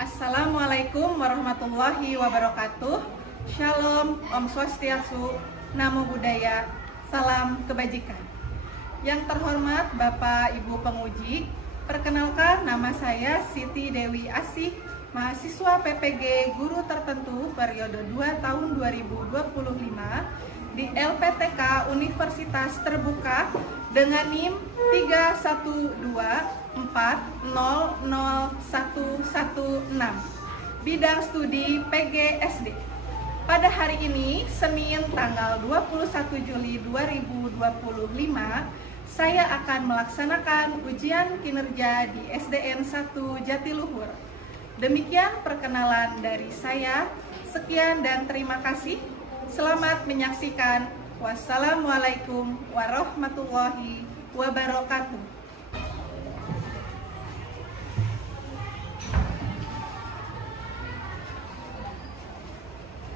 Assalamualaikum warahmatullahi wabarakatuh. Shalom, Om Swastiastu, Namo Buddhaya, salam kebajikan. Yang terhormat Bapak Ibu penguji, perkenalkan nama saya Siti Dewi Asih, mahasiswa PPG Guru Tertentu periode 2 tahun 2025 di LPTK Universitas Terbuka dengan NIM 312400116, bidang studi PGSD. Pada hari ini, Senin tanggal 21 Juli 2025, saya akan melaksanakan ujian kinerja di SDN 1 Jatiluhur. Demikian perkenalan dari saya. Sekian dan terima kasih. Selamat menyaksikan. Wassalamualaikum warahmatullahi wabarakatuh.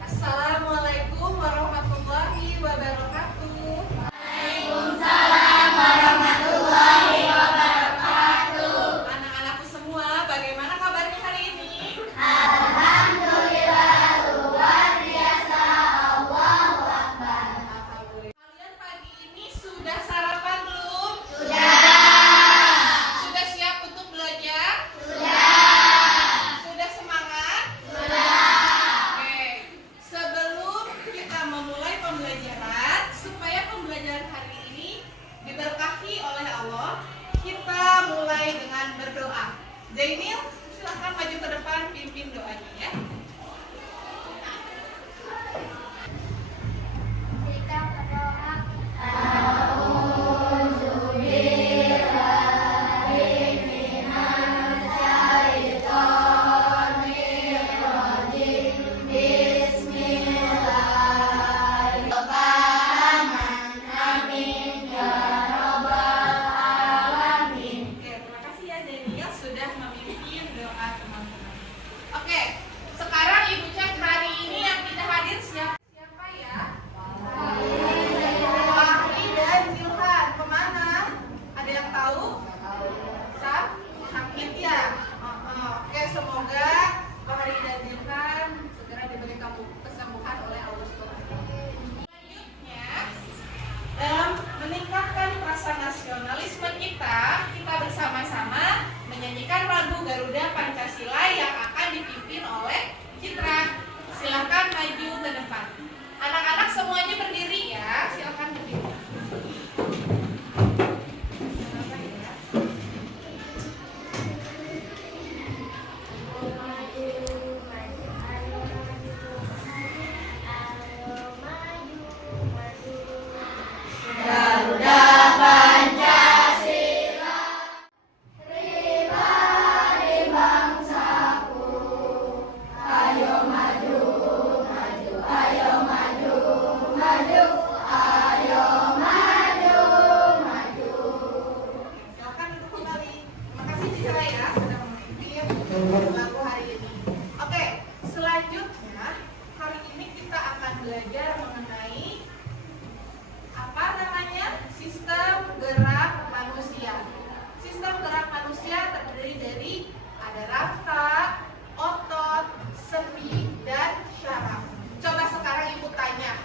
Assalamualaikum warahmatullahi wabarakatuh. Waalaikumsalam warahmatullahi wabarakatuh. Anak-anakku semua, bagaimana kabarnya hari ini? Alhamdulillah, luar biasa. Allahu Akbar. Kalian pagi ini sudah sarapan belum? Sudah. Sudah siap untuk belajar? Sudah. Sudah semangat? Sudah. Oke. Sebelum kita memulai pembelajaran, supaya pembelajaran hari ini diberkahi oleh Allah, kita mulai dengan berdoa. Zainil, silahkan maju ke depan, pimpin doanya ya. Kita berdoa. Oke, terima kasih ya Zainil sudah memimpin doa teman-teman. Oke, sekarang Ibu cek hari ini yang tidak hadir siapa ya? Fahri dan Zilhan. Kemana? Ada yang tahu? Sakit ya? Oke, semoga Fahri dan Zilhan segera diberi kesembuhan oleh Allah SWT. Selanjutnya, dalam meningkatkan rasa nasionalisme kita bersama-sama menyanyikan lagu Garuda Pancasila yang akan dipimpin oleh Citra. Silakan maju ke depan. Anak-anak semuanya berdiri ya, silakan berdiri. Garuda Pancasila, pribadi bangsaku. Ayo maju, maju, ayo maju, maju, ayo maju, maju. Silakan duduk kembali. Terima kasih Citra ya sudah memimpin lagu hari ini. Oke, selanjutnya hari ini kita akan belajar mengenai apa namanya? Sistem gerak manusia. Sistem gerak manusia terdiri dari ada rangka, otot, sendi, dan syaraf. Coba sekarang Ibu tanya,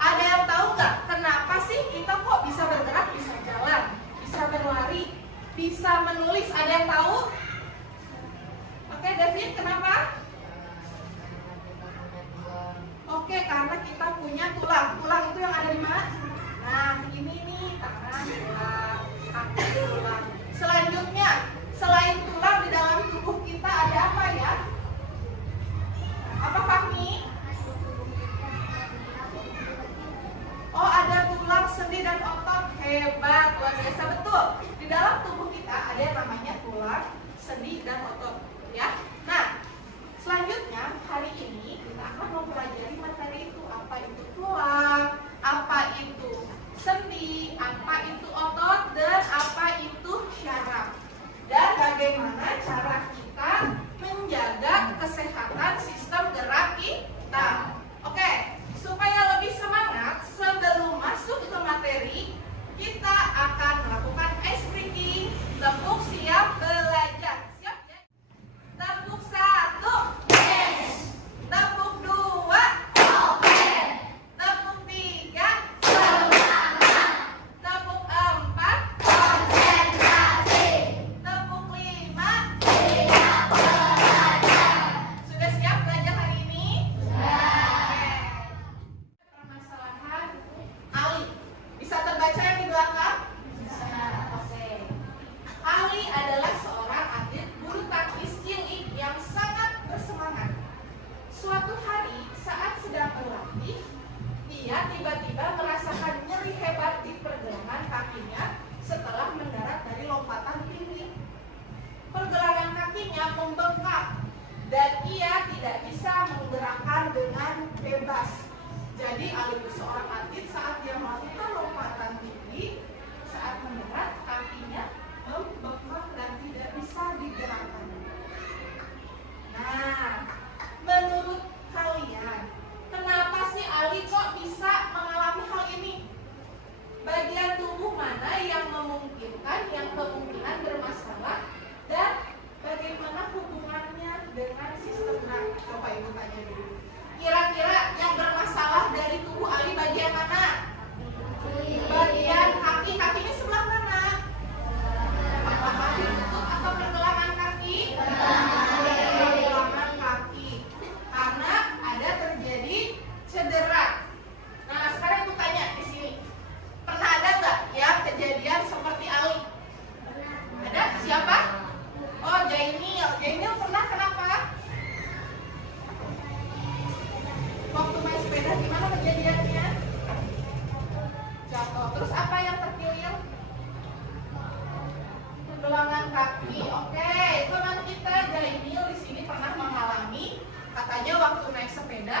ada yang tahu nggak kenapa sih kita kok bisa bergerak, bisa jalan, bisa berlari, bisa menulis? Ada yang tahu? Oke, David, kenapa? Oke, karena kita punya tulang. Tulang itu yang ada di mana? Nah, ini nih, tangan, tulang, kaki, tulang. Selanjutnya, selain tulang di dalam tubuh kita ada apa ya? Apa, Fahmi? Oh, ada tulang, sendi, dan otot. Hebat, luar biasa, betul. Di dalam tubuh kita ada yang namanya tulang, sendi, dan otot. Ya. Nah, selanjutnya hari ini kita akan mempelajari materi itu. Apa itu tulang, apa itu sendi, apa itu otot, dan apa itu syaraf. Dan bagaimana dan ia tidak bisa menggerakkan dengan bebas. Jadi Ali itu seorang atlet, saat dia melakukan lompatan tinggi, saat mendarat kakinya membengkak dan tidak bisa digerakkan. Nah, menurut kalian, kenapa sih Ali kok bisa mengalami hal ini? Bagian tubuh mana yang memungkinkan, yang kemungkinan bermasalah, dan bagaimana hubungannya dengan sistem gerak? Coba ibu tanya dulu. Kira-kira yang bermasalah dari tubuh Ali bagian mana? Bagian kaki. Kakinya sebelah mana? Apakah ditutup atau pergelangan kaki? Pergelangan kaki. Karena ada terjadi cedera. Nah, sekarang ibu tanya di sini. Pernah ada nggak ya kejadian seperti Ali? Ada? Siapa? Oh, Jainil. Jainil pernah, kenapa? Waktu main sepeda gimana kejadiannya? Jatuh. Terus apa yang terkilir? Pergelangan kaki. Oke, teman kita Jainil di sini pernah mengalami, katanya waktu naik sepeda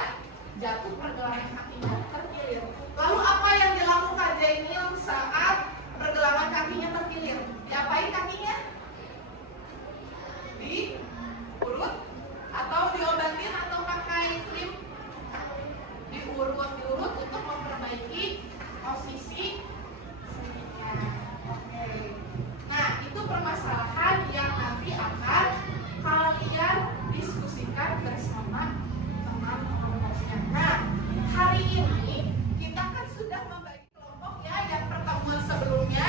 jatuh, pergelangan kakinya terkilir. Lalu apa yang dilakukan Jainil saat pergelangan kakinya terkilir? Diapain kakinya? Diurut atau diobatin atau pakai krim? Diurut untuk memperbaiki posisi sendinya. Oke. Nah, itu permasalahan yang nanti akan kalian diskusikan bersama teman-temannya. Nah, hari ini kita kan sudah membagi kelompok ya. Yang pertemuan sebelumnya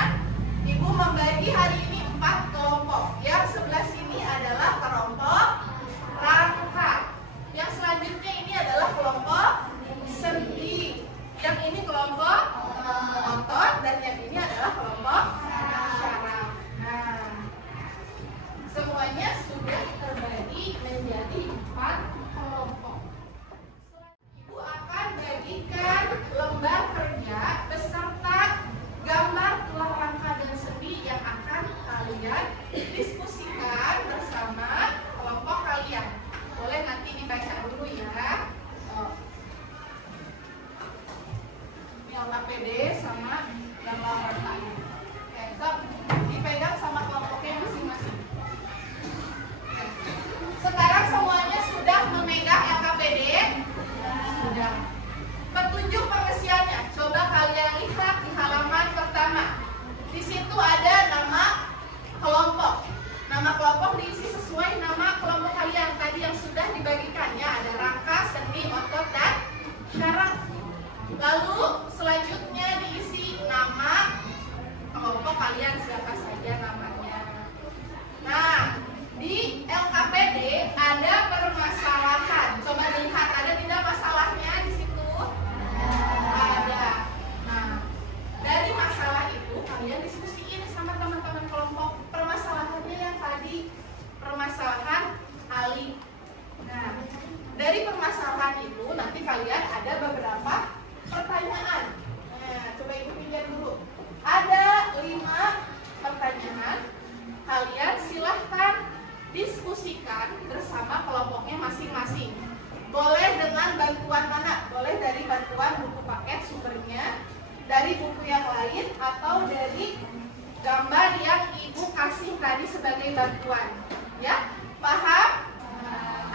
Ibu membagi hari ini 4 kelompok. Yang sebelah sini adalah kelompok rangka. Yang selanjutnya ini adalah kelompok sendi. Yang ini kelompok otot, dan yang ini adalah kelompok syaraf. Nah, semuanya sudah terbagi menjadi 4 kelompok. Ibu akan bagikan lembar kerja beserta gambar tulang rangka dan sendi yang akan kalian diskusikan bersama kelompok kalian. Boleh nanti dibaca dulu ya. LKPD sama gambar rangkanya. Oke, so, dipegang sama kelompoknya masing-masing. Sekarang semuanya sudah memegang LKPD? Sudah. Petunjuk pengisiannya, coba kalian lihat di halaman pertama. Di situ ada nama kelompok. Nama kelompok diisi sesuai nama kelompok kalian tadi yang sudah dibagikan ya. Ada rangka, sendi, otot, dan syaraf. Lalu selanjutnya diisi nama kelompok kalian, siapa saja namanya. Nah, di LKPD ada permasalahan. Coba dilihat, ada tidak masalahnya di situ? Ada. Nah, dari masalah itu kalian diskusiin sama teman-teman kelompok. Permasalahannya yang tadi, permasalahan Ali. Nah, dari permasalahan itu nanti kalian ada beberapa pertanyaan. Nah, coba ibu pinjam dulu. Ada 5 pertanyaan. Kalian silahkan diskusikan bersama kelompoknya masing-masing. Boleh dengan bantuan mana? Boleh dari bantuan buku paket sumbernya, dari buku yang lain, atau dari gambar yang ibu kasih tadi sebagai bantuan. Ya, paham?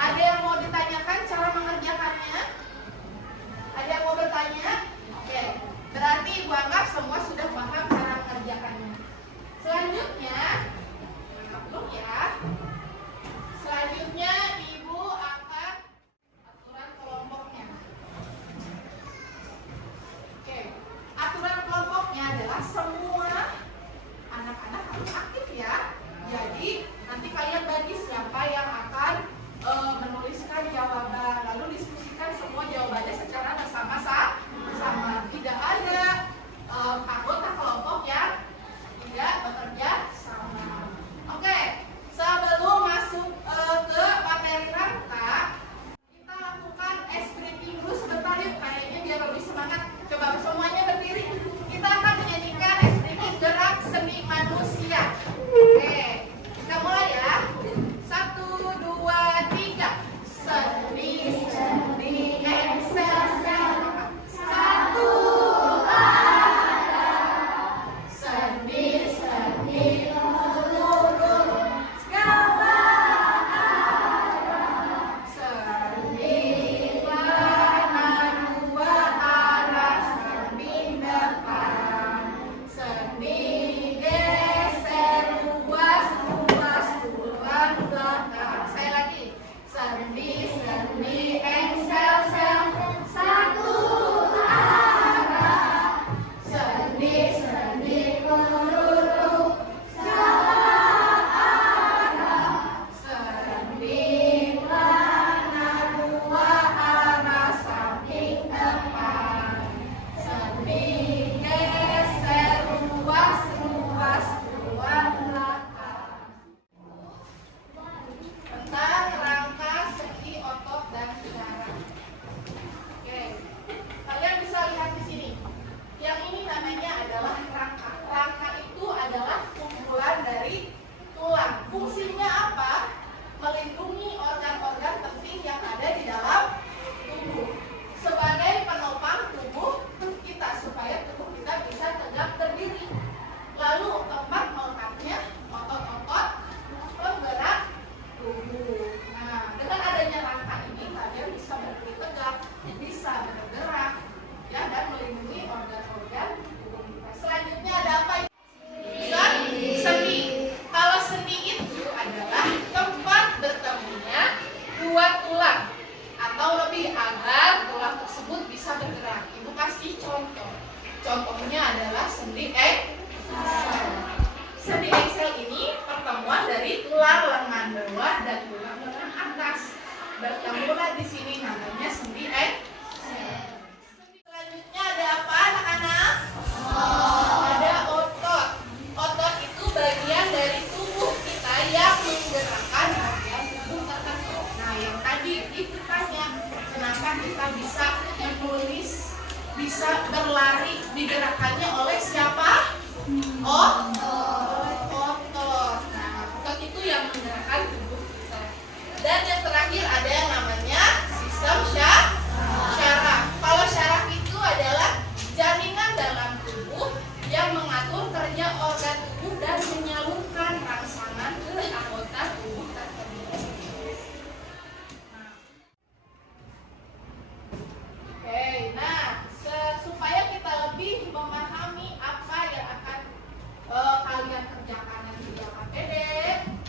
Ada yang mau ditanyakan cara mengerjakannya? Ada yang mau bertanya? Oke, berarti ibu anggap semua sudah paham cara mengerjakannya. Selanjutnya, belum ya? Selanjutnya ibu akan aturan kelompoknya. Oke, aturan kelompoknya adalah semua anak-anak harus aktif ya. Jadi nanti kalian bagi siapa yang aktif, bertemulah di sini namanya sendi Selanjutnya ada apa anak-anak? Ada otot. Otot itu bagian dari tubuh kita yang menggerakkan bagian tubuh tertentu. Nah, yang tadi ditanya, kenapa kita bisa menulis, bisa berlari, digerakannya oleh siapa? Otot. Nah, otot itu yang menggerakkan tubuh kita. Dan yang terakhir ada yang namanya sistem syaraf. Kalau syaraf itu adalah jaringan dalam tubuh yang mengatur kerja organ tubuh dan menyalurkan rangsangan ke anggota tubuh tertentu. Oke, nah supaya kita lebih memahami apa yang akan kalian kerjakan nanti di LKPD,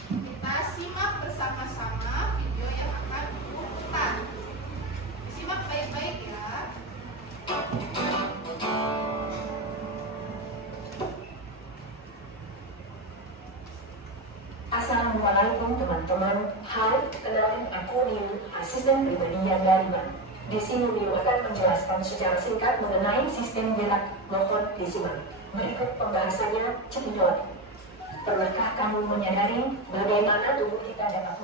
kita simak bersama-sama video yang akan Ibu putar. Simak baik-baik ya. Assalamualaikum teman-teman. Hai, kenalin aku Niu, asisten pribadi yang Dariman. Di sini Niu akan menjelaskan secara singkat mengenai sistem gerak. Mohon disimak. Berikut pembahasannya, cekidot. Pernahkah kamu menyadari bagaimana tubuh kita dapat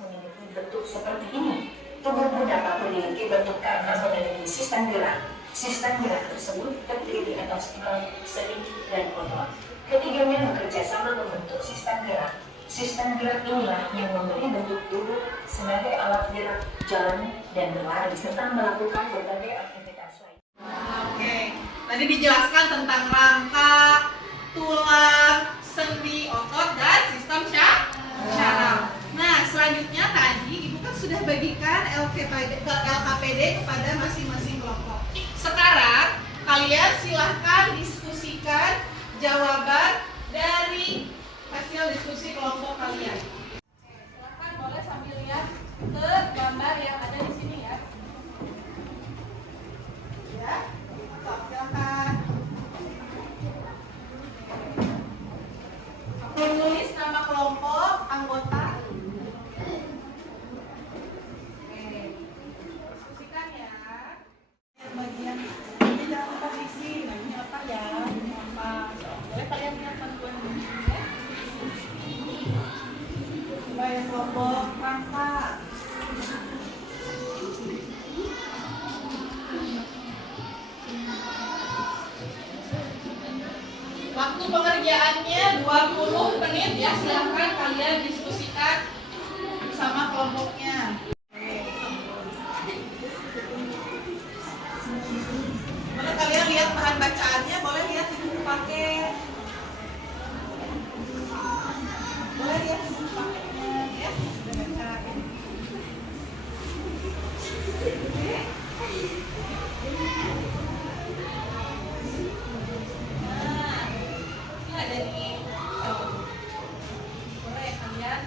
memiliki bentuk seperti ini? Tubuhmu dapat memiliki bentuk karena memiliki sistem gerak. Sistem gerak tersebut terdiri atas sendi dan otot. Ketiganya bekerja sama membentuk sistem gerak. Sistem gerak inilah yang memberi bentuk tubuh sebagai alat gerak, jalan, dan berlari serta melakukan berbagai aktivitas lain. Oke, tadi dijelaskan tentang rangka, tulang, sendi, otot, dan sistem syaraf. Nah, selanjutnya tadi Ibu kan sudah bagikan LKPD kepada masing-masing kelompok. Sekarang kalian silahkan diskusikan jawaban dari hasil diskusi kelompok kalian. Silahkan boleh sambil lihat ke gambar yang ada di sini ya. Ya, silahkan. Menulis nama kelompok anggota. Oke, diskusikan ya. Yang bagian ini jangan lupa isi namanya apa ya? Apa? Boleh kalian lihat bantuan ini ya. Coba yang kelompok rangka. Waktu pengerjaannya 20 menit ya, silahkan kalian diskusikan bersama kelompoknya. Boleh kalian lihat bahan bacaannya, boleh lihat di buku paket. Boleh lihat di buku paketnya ya, sudah baca. Nah, ini ada di boleh kalian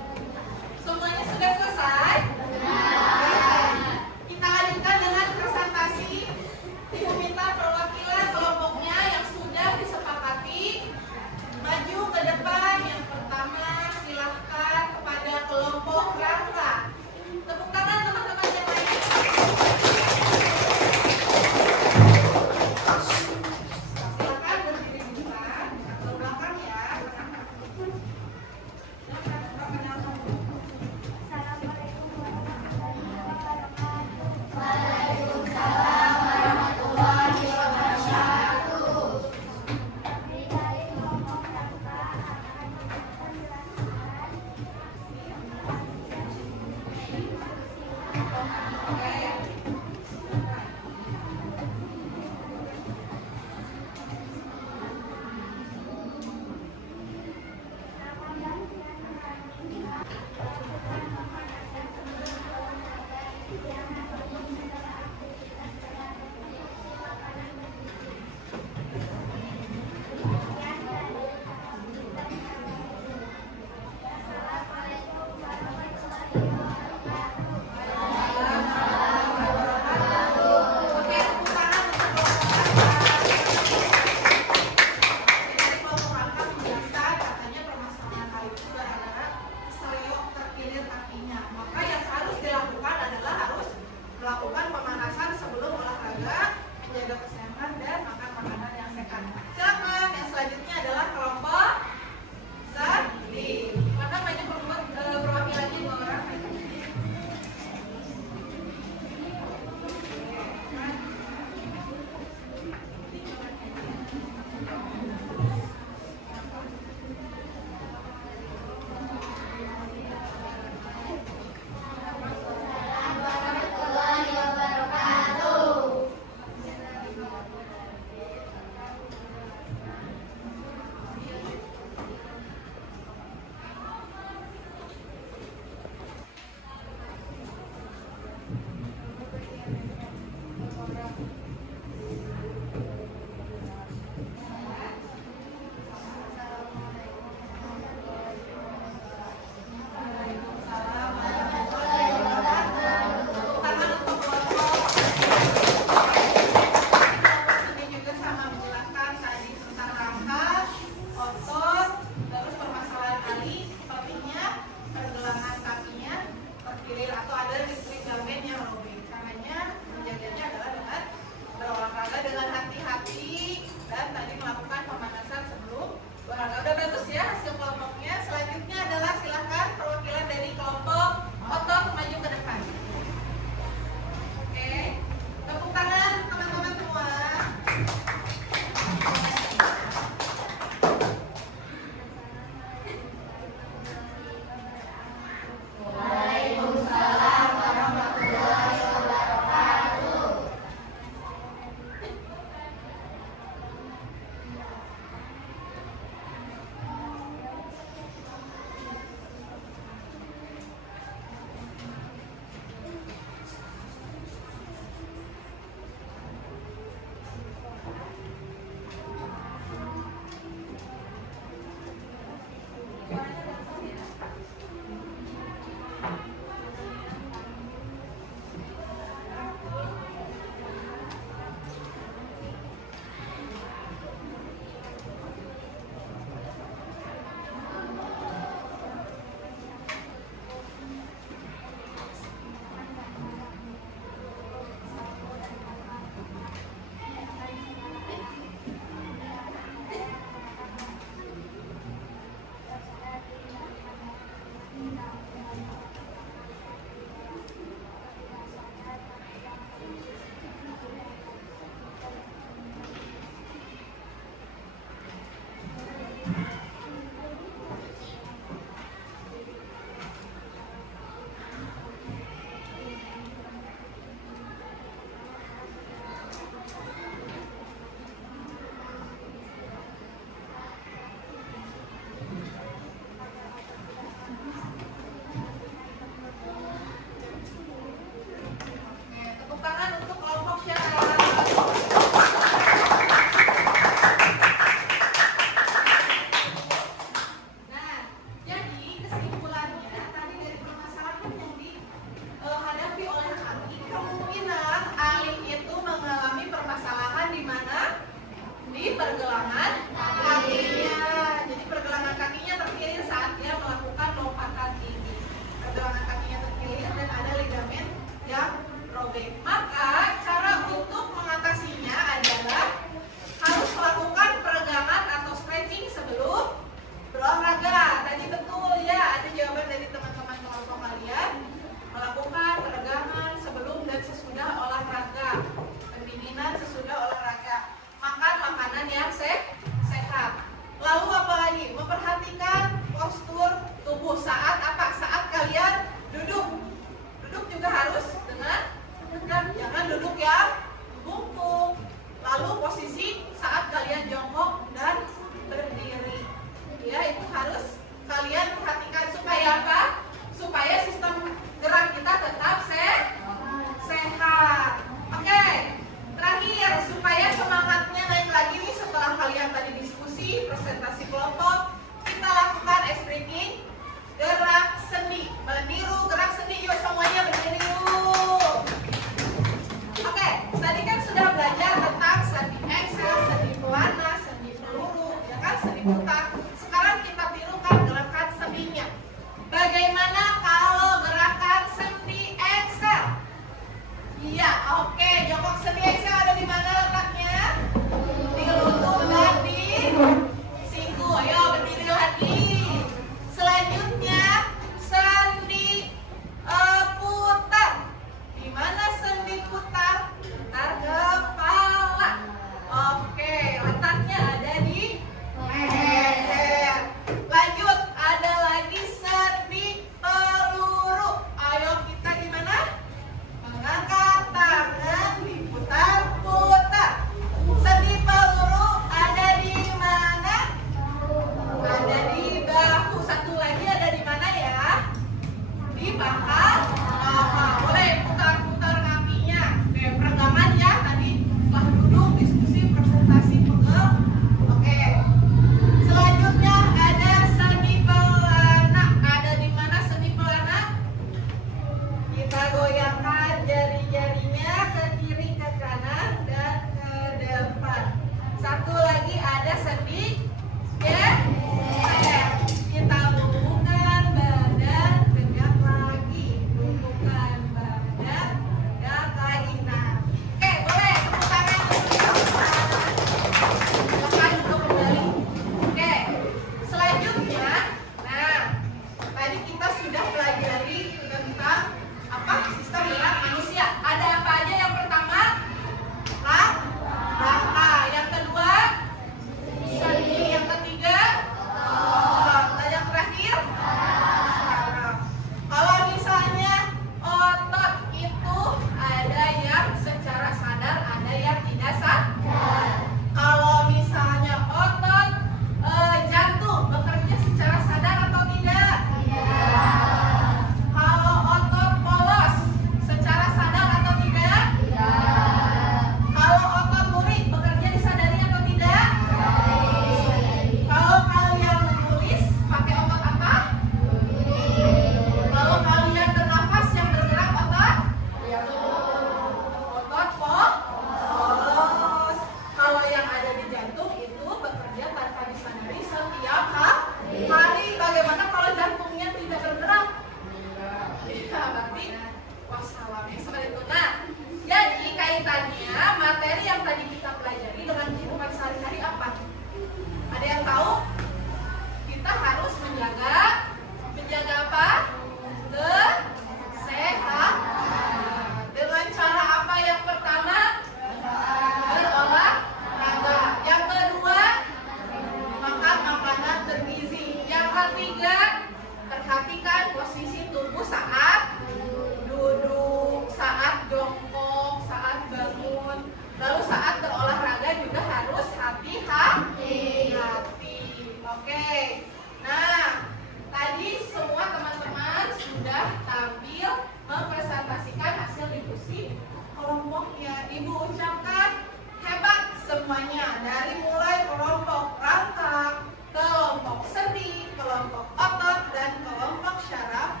dari mulai kelompok rangka, kelompok sendi, kelompok otot, dan kelompok syaraf,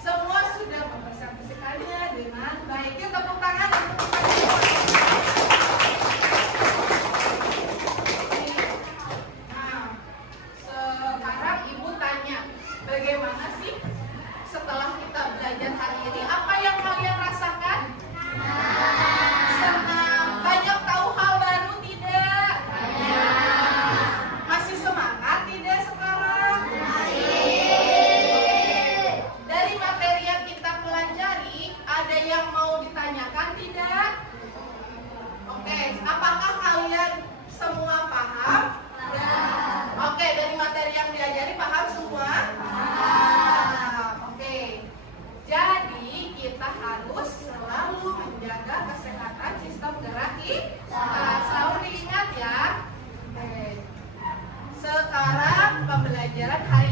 semua sudah mempresentasikannya dengan baik. Yuk tepuk tangan untuk kita semua. Nah, sekarang Ibu tanya, bagaimana sih setelah kita belajar hari ini? Apa yang kalian rasakan? Senang. Banyak tahu hal baru tidak? Masih semangat tidak sekarang? Dari materi yang kita pelajari, ada yang mau ditanyakan tidak? Oke, apakah kalian semua paham? Oke, dari materi yang diajari paham semua? Oke. Jadi kita harus selalu menjaga kesehatan sistem gerak kita. Selalu diingat ya. Oke. Sekarang pembelajaran hari